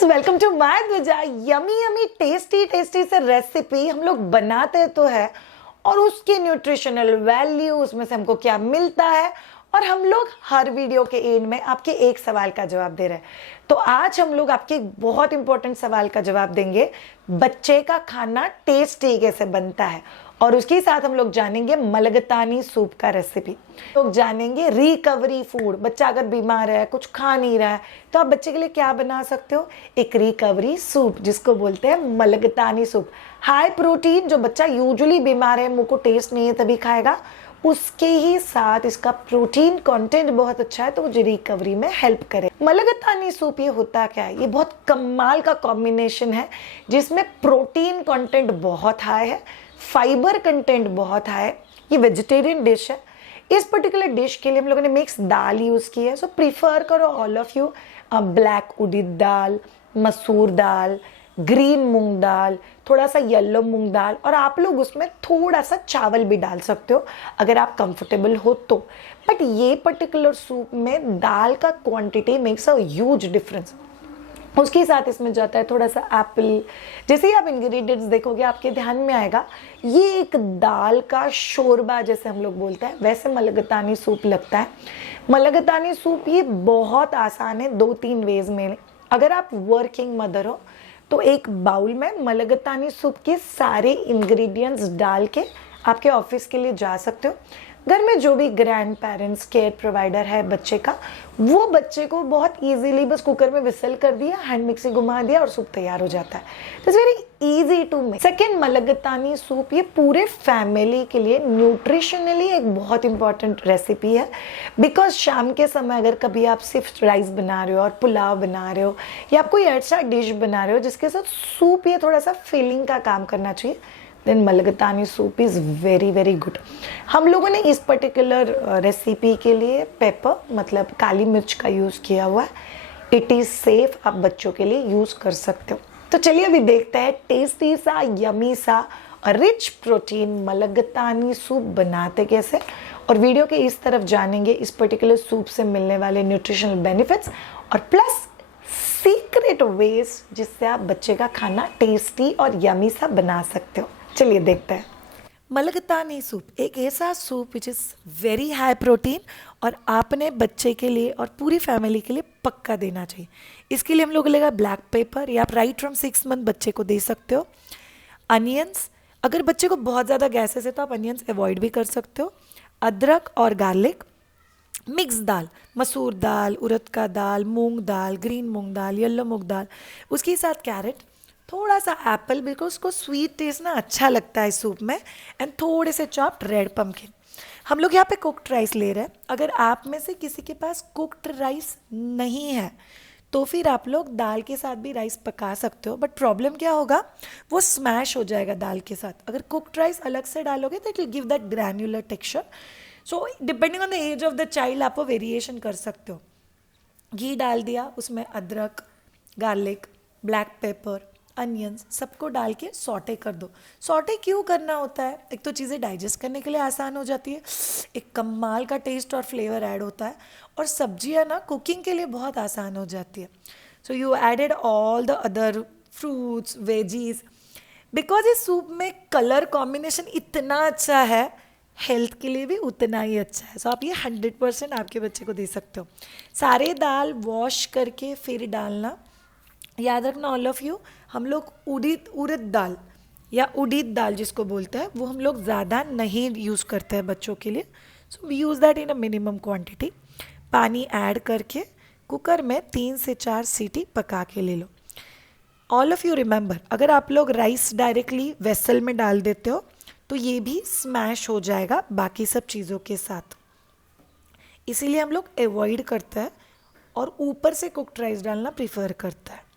Friends, welcome to my ध्वजा। Yummy yummy tasty tasty से recipe हम लोग बनाते तो है और उसके न्यूट्रिशनल वैल्यू, उसमें से हमको क्या मिलता है, और हम लोग हर वीडियो के एंड में आपके एक सवाल का जवाब दे रहे हैं। तो आज हम लोग आपके एक बहुत इंपॉर्टेंट सवाल का जवाब देंगे, बच्चे का खाना टेस्टी कैसे बनता है, और उसके साथ हम लोग जानेंगे मलगतानी सूप का रेसिपी। लोग जानेंगे रिकवरी फूड। बच्चा अगर बीमार है, कुछ खा नहीं रहा है, तो आप बच्चे के लिए क्या बना सकते हो? एक रिकवरी सूप, जिसको बोलते हैं मलगतानी सूप। हाई प्रोटीन, जो बच्चा यूजुअली बीमार है, मुंह को टेस्ट नहीं है तभी खाएगा, उसके ही साथ इसका प्रोटीन कंटेंट बहुत अच्छा है, तो वो रिकवरी में हेल्प करे। मलगतानी सूप ये होता क्या है? ये बहुत कमाल का कॉम्बिनेशन है, जिसमें प्रोटीन कंटेंट बहुत हाई है, फाइबर कंटेंट बहुत हाई है। ये वेजिटेरियन डिश है। इस पर्टिकुलर डिश के लिए हम लोगों ने मिक्स दाल यूज की है। सो प्रीफर करो ऑल ऑफ यू ब्लैक उड़द दाल, मसूर दाल, ग्रीन मूंग दाल, थोड़ा सा येलो मूंग दाल, और आप लोग उसमें थोड़ा सा चावल भी डाल सकते हो अगर आप कंफर्टेबल हो तो। बट ये पर्टिकुलर सूप में दाल का quantity makes a huge difference. उसके साथ इसमें जाता है थोड़ा सा एप्पल। जैसे ही आप इंग्रेडिएंट्स देखोगे आपके ध्यान में आएगा, ये एक दाल का शोरबा जैसे हम लोग बोलते हैं, वैसे मलगतानी सूप लगता है। मलगतानी सूप ये बहुत आसान है 2-3 वेज में। अगर आप वर्किंग मदर हो तो एक बाउल में मलगतानी सूप के सारे इंग्रेडिएंट्स डाल के आपके ऑफिस के लिए जा सकते हो। घर में जो भी ग्रैंड पेरेंट्स, केयर प्रोवाइडर है बच्चे का, वो बच्चे को बहुत इजीली बस कुकर में विसल कर दिया, हैंड मिक्सी घुमा दिया और सूप तैयार हो जाता है। It's very easy to make. Second, mulligatawny soup ये पूरे फैमिली के लिए न्यूट्रिशनली एक बहुत इंपॉर्टेंट रेसिपी है। बिकॉज शाम के समय अगर कभी आप सिर्फ राइस बना रहे हो और पुलाव बना रहे हो, या आप कोई ऐसा डिश बना रहे हो जिसके साथ सूप ये थोड़ा सा फिलिंग का काम करना चाहिए, then mulligatawny soup is very very good. हम लोगों ने इस पर्टिकुलर रेसिपी के लिए पेपर, मतलब काली मिर्च का यूज़ किया हुआ है। इट इज़ सेफ, आप बच्चों के लिए यूज़ कर सकते हो। तो चलिए अभी देखते हैं टेस्टी सा, यमी सा और रिच प्रोटीन मलगतानी सूप बनाते कैसे, और वीडियो के इस तरफ जानेंगे इस पर्टिकुलर सूप से मिलने वाले न्यूट्रिशनल बेनिफिट्स और प्लस सीक्रेट वेज जिससे आप बच्चे का खाना टेस्टी और यमी सा बना सकते हो। चलिए देखते हैं। मलगतानी सूप एक ऐसा soup which is very high protein, और आपने बच्चे के लिए और पूरी फैमिली के लिए पक्का देना चाहिए। इसके लिए हम लोग लेगा ब्लैक पेपर, या आप राइट फ्रॉम 6 मंथ बच्चे को दे सकते हो। अनियंस, अगर बच्चे को बहुत ज़्यादा गैसेस है तो आप अनियंस अवॉइड भी कर सकते हो। अदरक और गार्लिक। मिक्स दाल, मसूर दाल, उड़द का दाल, मूंग दाल, ग्रीन मूंग दाल, येलो मूंग दाल, उसके साथ कैरेट, थोड़ा सा एप्पल, बिकॉज उसको स्वीट टेस्ट ना अच्छा लगता है सूप में, एंड थोड़े से चॉप्ड रेड पम्पकिन। हम लोग यहाँ पे कुक्ड राइस ले रहे हैं। अगर आप में से किसी के पास कुक्ड राइस नहीं है तो फिर आप लोग दाल के साथ भी राइस पका सकते हो, बट प्रॉब्लम क्या होगा, वो स्मैश हो जाएगा दाल के साथ। अगर कुक्ड राइस अलग से डालोगे तो it will give that granular texture. So depending on the age of the child आप वो वेरिएशन कर सकते हो। घी डाल दिया, उसमें अदरक, गार्लिक, ब्लैक पेपर, अनियंस सबको डाल के सॉटे कर दो। सॉटे क्यों करना होता है? एक तो चीज़ें डाइजेस्ट करने के लिए आसान हो जाती है, एक कमाल का टेस्ट और फ्लेवर ऐड होता है, और सब्जियां ना कुकिंग के लिए बहुत आसान हो जाती है। So you added all the other fruits, veggies. Because इस सूप में कलर कॉम्बिनेशन इतना अच्छा है, हेल्थ के लिए भी उतना ही अच्छा है। सो आप ये 100% आपके बच्चे को दे सकते हो। सारे दाल वॉश करके फिर डालना। याद रखना ऑल ऑफ यू, हम लोग उड़द दाल या उड़ीद दाल जिसको बोलते हैं, वो हम लोग ज़्यादा नहीं यूज़ करते हैं बच्चों के लिए। So we use that in a minimum quantity. पानी ऐड करके कुकर में 3 से 4 सीटी पका के ले लो। ऑल ऑफ यू रिमेंबर, अगर आप लोग राइस डायरेक्टली वेसल में डाल देते हो तो ये भी स्मैश हो जाएगा बाकी सब चीज़ों के साथ, इसीलिए हम लोग अवॉइड करते हैं और ऊपर से कुक्ड राइस डालना प्रीफर करता है।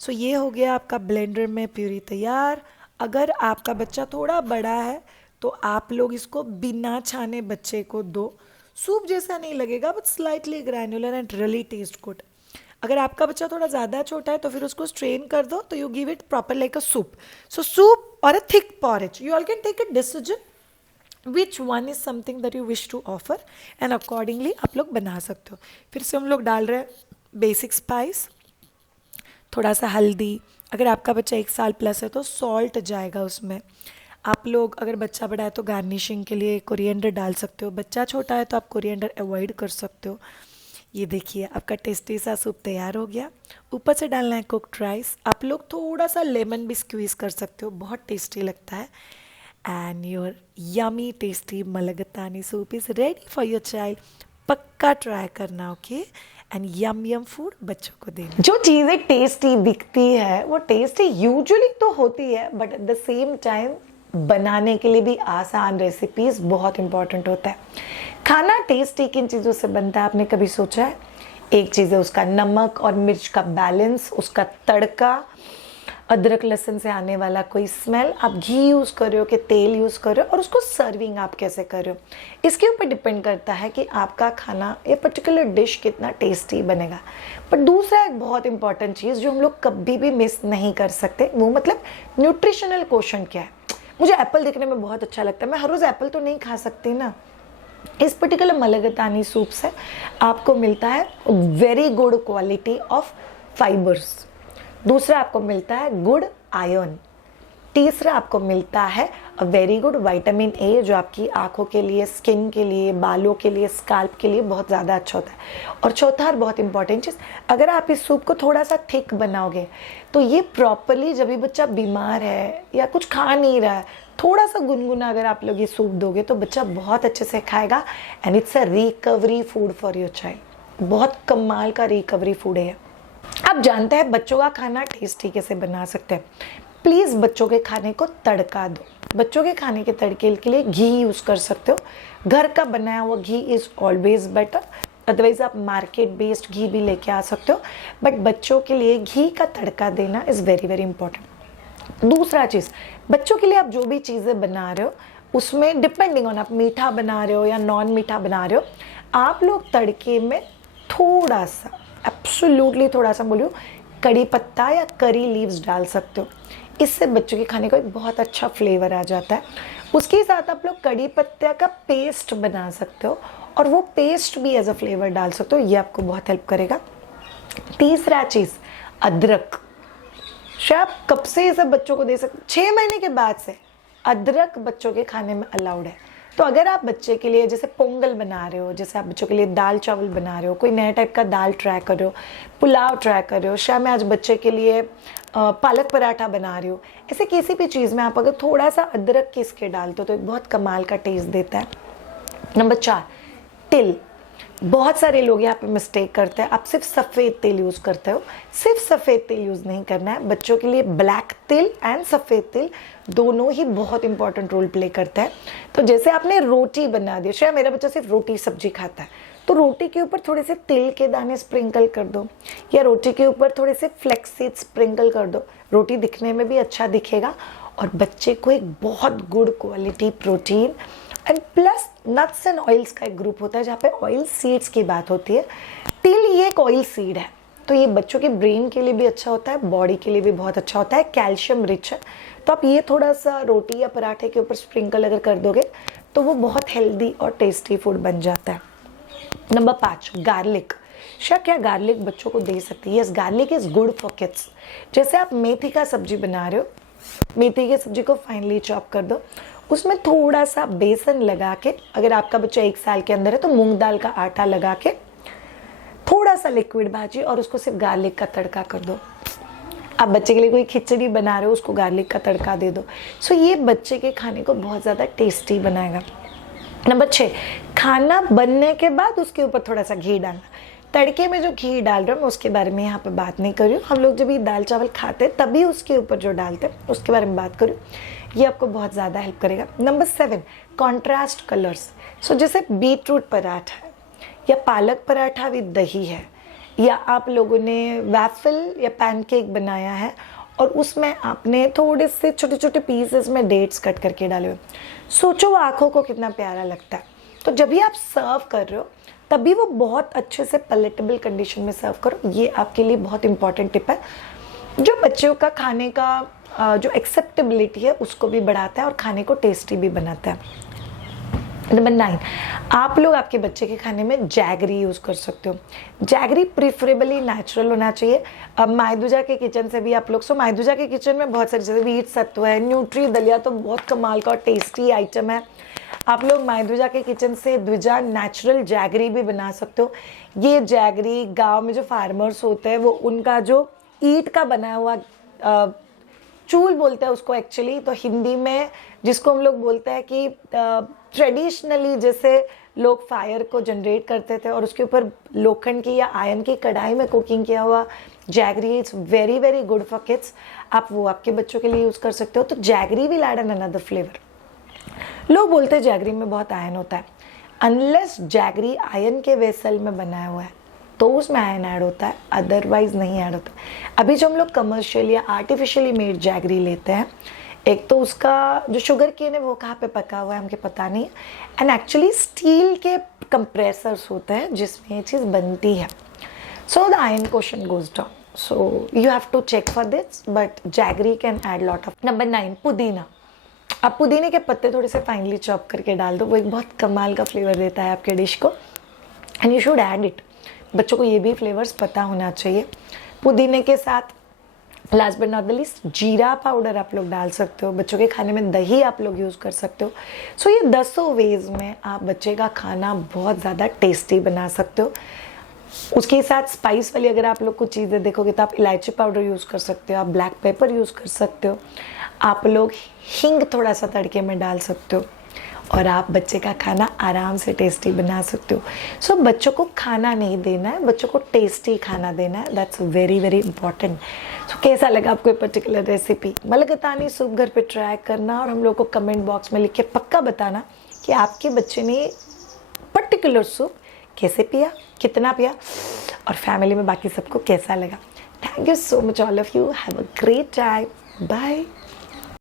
सो ये हो गया आपका ब्लेंडर में प्यूरी तैयार। अगर आपका बच्चा थोड़ा बड़ा है तो आप लोग इसको बिना छाने बच्चे को दो। सूप जैसा नहीं लगेगा, but slightly granular and really taste good. अगर आपका बच्चा थोड़ा ज़्यादा छोटा है तो फिर उसको स्ट्रेन कर दो, तो you give it proper like a soup. So soup और a thick porridge, you all can take a decision which one is something that you wish to offer, and accordingly आप लोग बना सकते हो। फिर से हम लोग डाल रहे हैं बेसिक स्पाइस, थोड़ा सा हल्दी, अगर आपका बच्चा 1 साल प्लस है तो सॉल्ट जाएगा उसमें। आप लोग अगर बच्चा बड़ा है तो गार्निशिंग के लिए कोरिएंडर डाल सकते हो, बच्चा छोटा है तो आप कोरिएंडर अवॉइड कर सकते हो। ये देखिए आपका टेस्टी सा सूप तैयार हो गया। ऊपर से डालना है कुक्ड राइस, आप लोग थोड़ा सा लेमन भी स्क्वीज़ कर सकते हो, बहुत टेस्टी लगता है। And your yummy tasty mulligatawny soup is ready for your child. पक्का ट्राई करना, okay. And yum yum food बच्चों को देना। जो चीज़ें टेस्टी दिखती है वो टेस्टी यूजुअली तो होती है, but at the same time बनाने के लिए भी आसान रेसिपीज़ बहुत इंपॉर्टेंट होता है। खाना टेस्टी किन चीज़ों से बनता है आपने कभी सोचा है? एक चीज़ है उसका नमक और मिर्च का बैलेंस, उसका तड़का, अदरक लहसुन से आने वाला कोई स्मेल, आप घी यूज़ कर रहे हो कि तेल यूज़ कर रहे हो, और उसको सर्विंग आप कैसे कर रहे हो, इसके ऊपर डिपेंड करता है कि आपका खाना ये पर्टिकुलर डिश कितना टेस्टी बनेगा। पर दूसरा एक बहुत इंपॉर्टेंट चीज़ जो हम लोग कभी भी मिस नहीं कर सकते, वो मतलब न्यूट्रिशनल क्वोशंट क्या है। मुझे एप्पल देखने में बहुत अच्छा लगता है, मैं हर रोज़ एप्पल तो नहीं खा सकती ना। इस पर्टिकुलर मलगतानी सूप से आपको मिलता है very good quality of fibres. दूसरा आपको मिलता है गुड आयरन। तीसरा आपको मिलता है a very good vitamin A, जो आपकी आंखों के लिए, स्किन के लिए, बालों के लिए, स्काल्प के लिए बहुत ज़्यादा अच्छा होता है। और चौथा और बहुत इंपॉर्टेंट चीज़, अगर आप इस सूप को थोड़ा सा थिक बनाओगे तो ये प्रॉपरली जब भी बच्चा बीमार है या कुछ खा नहीं रहा है, थोड़ा सा गुनगुना अगर आप लोग ये सूप दोगे तो बच्चा बहुत अच्छे से खाएगा। And it's a recovery food for your child. बहुत कमाल का रिकवरी फूड है। आप जानते हैं बच्चों का खाना टेस्टी कैसे बना सकते हैं। प्लीज़ बच्चों के खाने को तड़का दो। बच्चों के खाने के तड़के के लिए घी यूज़ कर सकते हो। घर का बनाया हुआ घी इज़ ऑलवेज बेटर, अदरवाइज़ आप मार्केट बेस्ड घी भी लेके आ सकते हो, बट बच्चों के लिए घी का तड़का देना इज़ वेरी वेरी इंपॉर्टेंट। दूसरा चीज़, बच्चों के लिए आप जो भी चीज़ें बना रहे हो उसमें डिपेंडिंग ऑन आप मीठा बना रहे हो या नॉन मीठा बना रहे हो, आप लोग तड़के में थोड़ा सा, एब्सोल्युटली थोड़ा सा बोलियो, कड़ी पत्ता या करी लीव्स डाल सकते हो। इससे बच्चों के खाने को एक बहुत अच्छा फ्लेवर आ जाता है। उसके साथ आप लोग कड़ी पत्ता का पेस्ट बना सकते हो और वो पेस्ट भी एज अ फ्लेवर डाल सकते हो, ये आपको बहुत हेल्प करेगा। तीसरा चीज़, अदरक। शायद आप कब से ये सब बच्चों को दे सकते, 6 महीने के बाद से अदरक बच्चों के खाने में अलाउड है। तो अगर आप बच्चे के लिए जैसे पोंगल बना रहे हो, जैसे आप बच्चों के लिए दाल चावल बना रहे हो, कोई नया टाइप का दाल ट्राई कर रहे हो, पुलाव ट्राई कर रहे हो, शायद मैं आज बच्चे के लिए पालक पराठा बना रही हूँ, ऐसे किसी भी चीज़ में आप अगर थोड़ा सा अदरक घिस के डालते हो तो एक बहुत कमाल का टेस्ट देता है। नंबर 4, तिल। बहुत सारे लोग यहाँ पे मिस्टेक करते हैं, आप सिर्फ सफ़ेद तेल यूज़ करते हो। सिर्फ सफ़ेद तेल यूज़ नहीं करना है, बच्चों के लिए ब्लैक तिल एंड सफ़ेद तिल दोनों ही बहुत इंपॉर्टेंट रोल प्ले करता है। तो जैसे आपने रोटी बना दी, शायद मेरा बच्चा सिर्फ रोटी सब्जी खाता है, तो रोटी के ऊपर थोड़े से तिल के दाने स्प्रिंकल कर दो, या रोटी के ऊपर थोड़े से फ्लेक्स सीड स्प्रिंकल कर दो। रोटी दिखने में भी अच्छा दिखेगा और बच्चे को एक बहुत good quality protein and plus nuts and oils का एक ग्रुप होता है जहाँ पे ऑयल सीड्स की बात होती है। तिल ये एक ऑयल सीड है, तो ये बच्चों के ब्रेन के लिए भी अच्छा होता है, बॉडी के लिए भी बहुत अच्छा होता है, कैल्शियम रिच है। तो आप ये थोड़ा सा रोटी या पराठे के ऊपर स्प्रिंकल अगर कर दोगे तो वो बहुत हेल्दी और टेस्टी फूड बन जाता है। Number 5, garlic. क्या गार्लिक बच्चों को दे सकती है? Yes, garlic is good for kids. जैसे आप मेथी का सब्जी बना रहे हो, मेथी की सब्जी को फाइनली चॉप कर दो, उसमें थोड़ा सा बेसन लगा के, अगर आपका बच्चा 1 साल के अंदर है तो मूंग दाल का आटा लगा के थोड़ा सा लिक्विड भाजी और उसको सिर्फ गार्लिक का तड़का कर दो। आप बच्चे के लिए कोई खिचड़ी बना रहे हो, उसको गार्लिक का तड़का दे दो। सो ये बच्चे के खाने को बहुत ज़्यादा टेस्टी बनाएगा। नंबर 6, खाना बनने के बाद उसके ऊपर थोड़ा सा घी डालना। तड़के में जो घी डाल रहे हो मैं उसके बारे में यहाँ पे बात नहीं कर रही हूँ, हम लोग जब ये दाल चावल खाते हैं तभी उसके ऊपर जो डालते हैं उसके बारे में बात कर रही हूँ। ये आपको बहुत ज़्यादा हेल्प करेगा। Number 7, contrast colours. सो जैसे बीटरूट पराठा है या पालक पराठा विद दही है, या आप लोगों ने वैफल या पैनकेक बनाया है और उसमें आपने थोड़े से छोटे छोटे पीसेस में डेट्स कट करके डाले हुए, सोचो वो आँखों को कितना प्यारा लगता है। तो जब भी आप सर्व कर रहे हो तभी वो बहुत अच्छे से पैलेटेबल कंडीशन में सर्व करो। ये आपके लिए बहुत इंपॉर्टेंट टिप है जो बच्चों का खाने का जो एक्सेप्टेबिलिटी है उसको भी बढ़ाता है और खाने को टेस्टी भी बनाता है। नंबर 9, आप लोग आपके बच्चे के खाने में जैगरी यूज़ कर सकते हो। जैगरी प्रिफरेबली नेचुरल होना चाहिए। अब मायदूजा के किचन से भी आप लोग, सो मायदूजा के किचन में बहुत सारी चीज़ें, व्हीट सत्तू है, न्यूट्री दलिया तो बहुत कमाल का और टेस्टी आइटम है। आप लोग मायदूजा के किचन से द्विजा नेचुरल जैगरी भी बना सकते हो। ये जैगरी गाँव में जो फार्मर्स होते हैं वो उनका जो ईंट का बना हुआ चूल बोलते हैं उसको एक्चुअली, तो हिंदी में जिसको हम लोग बोलते हैं कि ट्रेडिशनली जैसे लोग फायर को जनरेट करते थे और उसके ऊपर लोखंड की या आयरन की कढ़ाई में कुकिंग किया हुआ jaggery, it's very very good for kids. आप वो आपके बच्चों के लिए यूज़ कर सकते हो। तो jaggery will add an another flavour. लोग बोलते हैं जैगरी में बहुत आयरन होता है। अनलेस जैगरी आयरन के वेसल में बनाया हुआ है तो उसमें आयरन ऐड होता है, अदरवाइज नहीं ऐड होता। अभी जो हम लोग कमर्शियल या आर्टिफिशियली मेड जैगरी लेते हैं, एक तो उसका जो शुगर केन है वो कहाँ पे पका हुआ है हमको पता नहीं है, एंड एक्चुअली स्टील के कंप्रेसर्स होते हैं जिसमें ये चीज़ बनती है। So the iron question goes down, so you have to check for this, but jaggery can add lot of. Number 9, पुदीना। आप पुदीने के पत्ते थोड़े से फाइनली चॉप करके डाल दो, वो एक बहुत कमाल का फ्लेवर देता है आपके डिश को, and you should add it. बच्चों को ये भी फ्लेवर्स पता होना चाहिए। पुदीने के साथ last but not the least जीरा पाउडर आप लोग डाल सकते हो। बच्चों के खाने में दही आप लोग यूज़ कर सकते हो। सो ये 10 वेज में आप बच्चे का खाना बहुत ज़्यादा टेस्टी बना सकते हो। उसके साथ स्पाइस वाली अगर आप लोग कुछ चीज़ें देखोगे तो आप इलायची पाउडर यूज़ कर सकते हो, आप ब्लैक पेपर यूज़ कर सकते हो, आप लोग हींग थोड़ा सा तड़के में डाल सकते हो और आप बच्चे का खाना आराम से टेस्टी बना सकते हो। सो बच्चों को खाना नहीं देना है, बच्चों को टेस्टी खाना देना है, दैट्स वेरी वेरी इंपॉर्टेंट। सो कैसा लगा आपको ये पर्टिकुलर रेसिपी? मलगतानी सूप घर पे ट्राई करना और हम लोग को कमेंट बॉक्स में लिख के पक्का बताना कि आपके बच्चे ने पर्टिकुलर सूप कैसे पिया, कितना पिया, और फैमिली में बाकी सबको कैसा लगा। Thank you so much all of you, have a great time, bye.